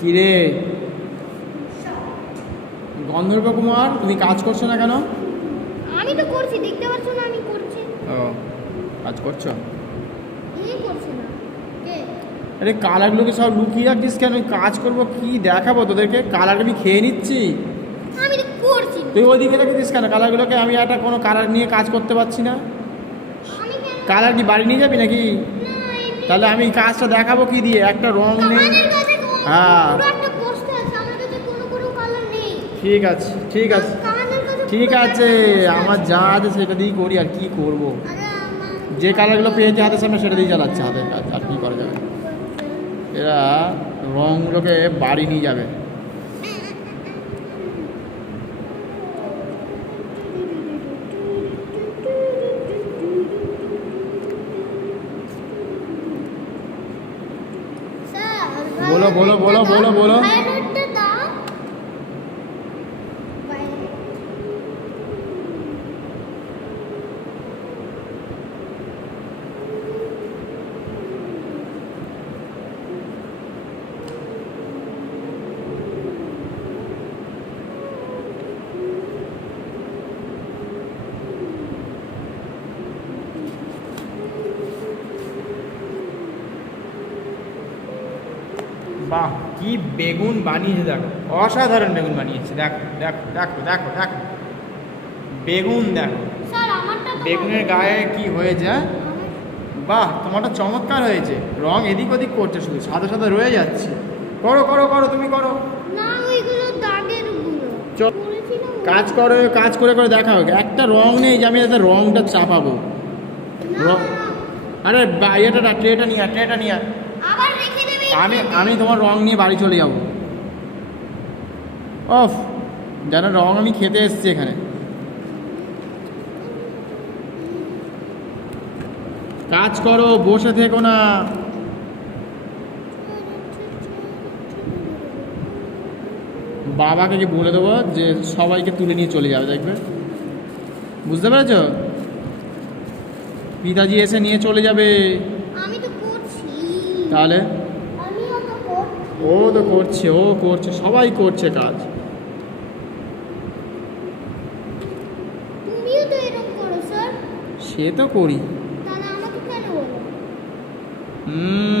কিরে গন্ধর্ব কুমার, তুমি কাজ করছো না কেন? আমি তো করছি, দেখতে পাচ্ছ না আমি করছি। ও কাজ করছো? এই করছে না কে? আরে কালারগুলোকে সব লুকিয়ে রাখিস কেন? কাজ করবো কি দেখাবো তোদেরকে? কালার আমি খেয়ে নিচ্ছি। আমি তো করছি। তুই ওইদিকে রেখেছিস কেন কালারগুলোকে? আমি একটা কোনো কালার নিয়ে কাজ করতে পারছি না। আমি কেন? কালার কি বাড়ি নিয়ে যাবি নাকি? না, এমনি তাহলে আমি কাজটা দেখাবো কি দিয়ে? একটা রং নেই। আমাদের কাছে হ্যাঁ। পুরো একটা পোস্টার আছে, আমার কাছে কোনো কালার নেই। ঠিক আছে ঠিক আছে আমাদের কাছে ঠিক পুরো আছে, একটা আমার যা আছে সেটা দিয়েই করি, আর কি করব? আরে আমার যে কালারগুলো পেয়েছে হাতের সামনে সেটা দিয়ে চালাচ্ছে হাতের কাজ, আর কি করা যাবে? এরা রংগুলোকে বাড়ি নিয়ে যাবে। স্যার, বলো, বলো, বলো, বলো, বলো। ভায়োলেটটা দাও। ভায়োলেট। বাহ, কি বেগুন বানিয়েছে দেখো, অসাধারণ বেগুন বানিয়েছে। দেখো দেখো দেখো দেখো দেখো বেগুন দেখো, স্যার আমারটা তো বেগুনের গায়ে কি হয়েছে? হ্যাঁ? বাহ, তোমারটা চমৎকার হয়েছে। রং এদিক ওদিক করছে, শুধু সাদা সাদা রয়ে যাচ্ছে। করো করো করো, তুমি করো। না, ওইগুলো দাগের গুলো চল। করেছিলাম। কাজ করো, কাজ করে করে দেখাও। একটা রং নেই যে আমি যাতে রংটা চাপাবো। না, রং, আরে এটা ট্রেটা নিয়ে আয়, ট্রেটা নিয়ে আয়। আবার রেখে দেবে। আমি তোমার রং নিয়ে বাড়ি চলে যাব। অফ, যেন রং আমি খেতে এসেছি এখানে। কাজ করো, বসে থেকো না। বাবাকে কি বলে দেবো যে সবাইকে তুলে নিয়ে চলে যাবে, দেখবে? বুঝতে পেরেছ? পিতাজি এসে নিয়ে চলে যাবে। আমি তো করছি। তাহলে আমিও তো করছি। ও তো করছে, ও করছে, সবাই করছে কাজ। তুমিও তো এরকম করো স্যার। সে তো করি। তাহলে আমাকে কেন বলো? হুম,